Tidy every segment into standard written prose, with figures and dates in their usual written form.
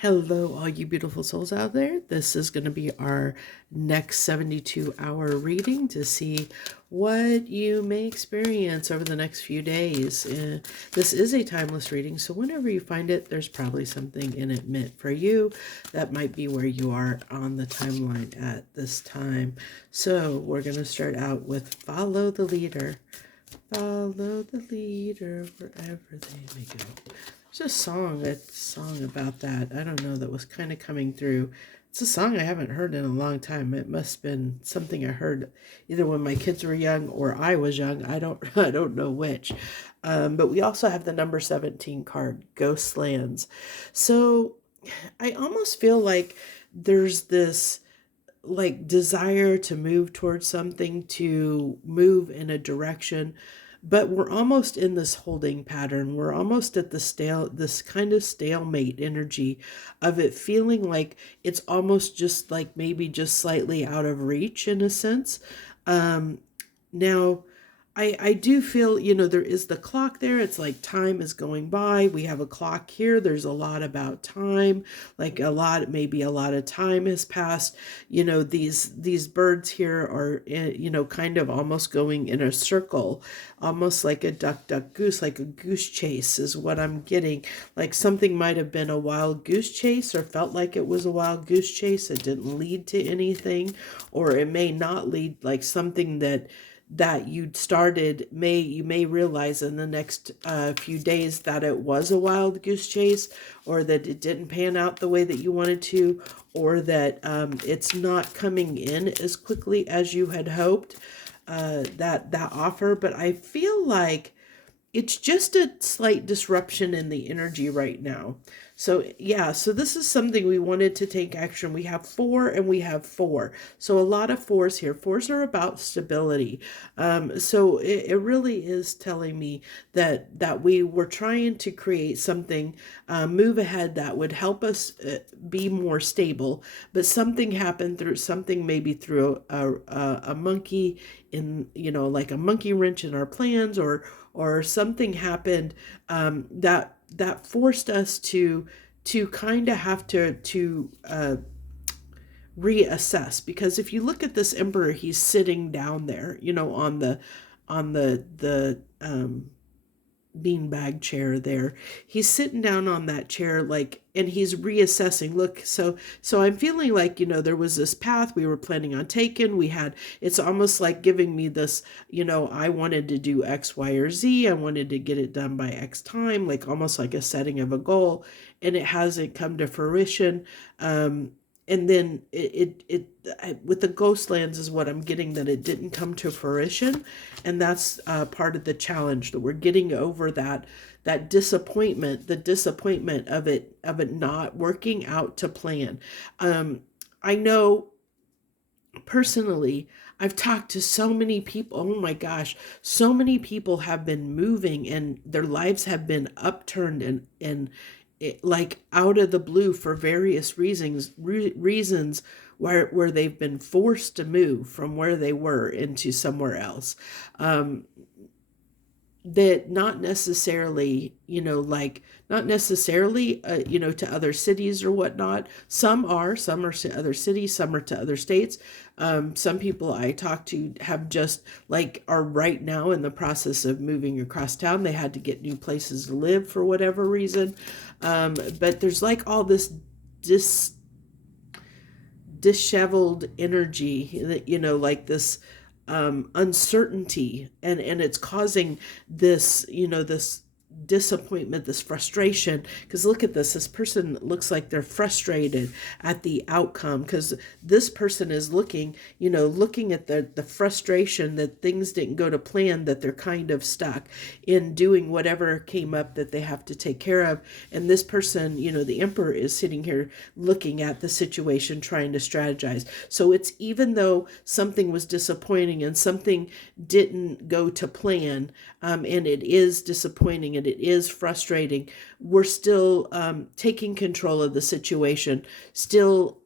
Hello, all you beautiful souls out there. This is going to be our next 72-hour reading to see what you may experience over the next few days. This is a timeless reading, so whenever you find it, there's probably something in it meant for you. That might be where you are on the timeline at this time. So we're going to start out with follow the leader. Follow the leader wherever they may go. There's a song about that. I don't know, that was kind of coming through. It's a song I haven't heard in a long time. It must have been something I heard either when my kids were young or I was young. I don't know which. But we also have the number 17 card, Ghost Lands. So I almost feel like there's this like desire to move towards something, to move in a direction, but we're almost in this holding pattern. We're almost at this kind of stalemate energy of it feeling like it's almost just like maybe just slightly out of reach in a sense. Now I do feel, there is the clock there. It's like time is going by. We have a clock here. There's a lot about time, like maybe a lot of time has passed. These birds here are, kind of almost going in a circle, almost like a duck, duck, goose, like a goose chase is what I'm getting. Like something might have been a wild goose chase or felt like it was a wild goose chase. It didn't lead to anything, or it may not lead, like something that you may realize in the next few days that it was a wild goose chase, or that it didn't pan out the way that you wanted to, or that it's not coming in as quickly as you had hoped, that offer. But I feel like it's just a slight disruption in the energy right now. So yeah, so this is something we wanted to take action. We have 4 and we have 4. So a lot of 4s here. 4s are about stability. So it really is telling me that we were trying to create something, move ahead that would help us be more stable. But something happened through something, maybe through a monkey in, like a monkey wrench in our plans, or something happened that forced us to kind of have to reassess. Because if you look at this emperor, he's sitting down there, on the beanbag chair there. He's sitting down on that chair, like, and he's reassessing. Look, so I'm feeling like, there was this path we were planning on taking. It's almost like giving me this, I wanted to do X, Y, or Z. I wanted to get it done by X time, like almost like a setting of a goal, and it hasn't come to fruition. And then with the ghost lands is what I'm getting, that it didn't come to fruition. And that's part of the challenge, that we're getting over that disappointment, the disappointment of it not working out to plan. I know personally, I've talked to so many people. Oh my gosh, so many people have been moving and their lives have been upturned and like out of the blue for various reasons where they've been forced to move from where they were into somewhere else. That not necessarily, not necessarily, to other cities or whatnot. Some are to other cities, some are to other states. Some people I talk to have just like are right now in the process of moving across town. They had to get new places to live for whatever reason. But there's like all this disheveled energy that, like this uncertainty, and it's causing this, this disappointment, this frustration. Because look at this person looks like they're frustrated at the outcome, because this person is looking at the frustration that things didn't go to plan, that they're kind of stuck in doing whatever came up that they have to take care of. And this person, the emperor, is sitting here looking at the situation, trying to strategize. So it's, even though something was disappointing and something didn't go to plan, and it is disappointing and it is frustrating, we're still taking control of the situation, still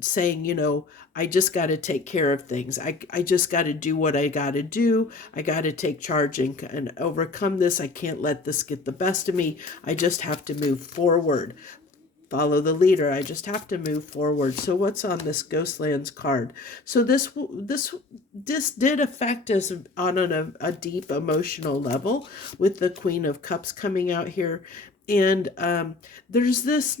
saying, I just got to take care of things. I just got to do what I got to do. I got to take charge and overcome this. I can't let this get the best of me. I just have to move forward. follow the leader. I just have to move forward. So what's on this Ghostlands card? So this did affect us on a deep emotional level with the Queen of Cups coming out here. And there's this,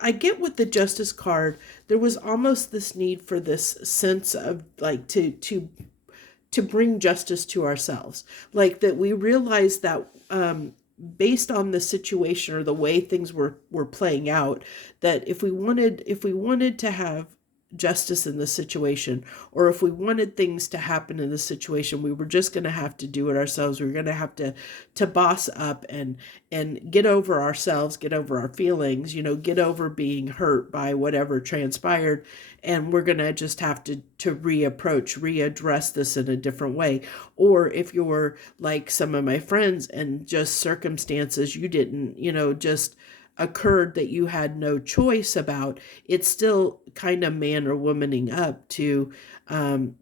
I get with the Justice card, there was almost this need for this sense of like to bring justice to ourselves, like that we realize that based on the situation or the way things were playing out, that if we wanted to have justice in the situation, or if we wanted things to happen in the situation, we were just going to have to do it ourselves. We were going to have to boss up and get over ourselves, get over our feelings, get over being hurt by whatever transpired, and we're going to just have to readdress this in a different way. Or if you're like some of my friends and just circumstances you didn't, just occurred that you had no choice about, it's still kind of man or womaning up to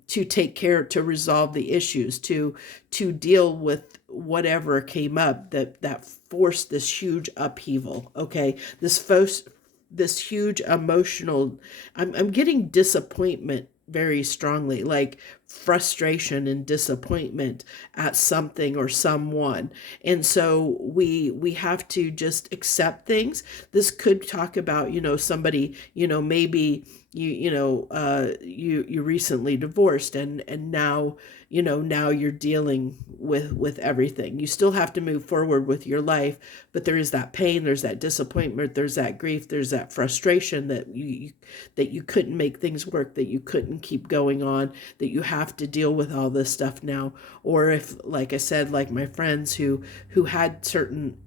take care, to resolve the issues, to deal with whatever came up that forced this huge upheaval. Okay, this huge emotional, I'm getting disappointment very strongly, like frustration and disappointment at something or someone. And so we have to just accept things. This could talk about, somebody, maybe you recently divorced, and now, now you're dealing with everything. You still have to move forward with your life, but there is that pain, there's that disappointment, there's that grief, there's that frustration that you couldn't make things work, that you couldn't keep going on, that you have to deal with all this stuff now. Or if, like I said, like my friends who had certain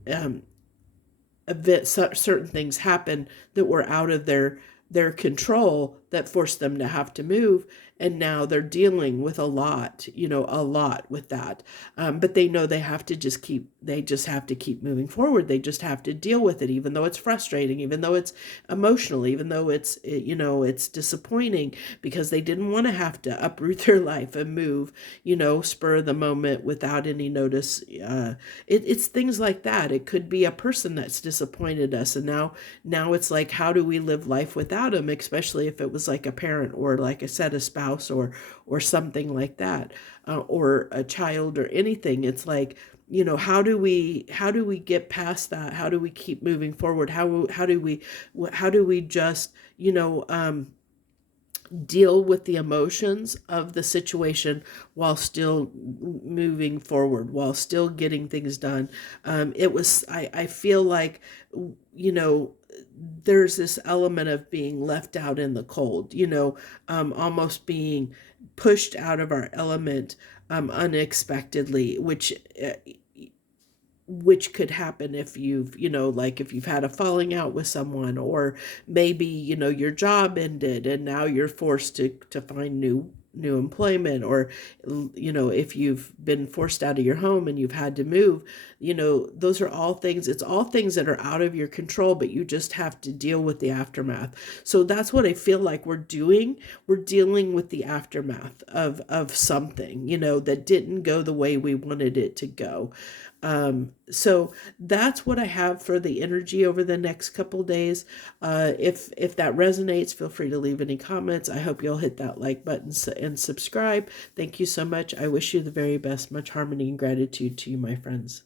events, certain things happen that were out of their control, that forced them to have to move, and now they're dealing with a lot with that. But they know they just have to keep moving forward. They just have to deal with it, even though it's frustrating, even though it's emotional, even though it's disappointing, because they didn't want to have to uproot their life and move, spur of the moment without any notice. It's things like that. It could be a person that's disappointed us, and now it's like, how do we live life without them, especially if it was like a parent, or like I said, a spouse, or something like that, or a child, or anything. It's like, how do we get past that? How do we keep moving forward? How do we just deal with the emotions of the situation while still moving forward, while still getting things done? I feel like, there's this element of being left out in the cold, almost being pushed out of our element unexpectedly, which could happen if if you've had a falling out with someone, or maybe, your job ended and now you're forced to find new employment, or, if you've been forced out of your home and you've had to move, those are all things, it's all things that are out of your control, but you just have to deal with the aftermath. So that's what I feel like we're doing. We're dealing with the aftermath of something, that didn't go the way we wanted it to go. So that's what I have for the energy over the next couple days. If that resonates, feel free to leave any comments. I hope you'll hit that like button and subscribe. Thank you so much. I wish you the very best. Much harmony and gratitude to you, my friends.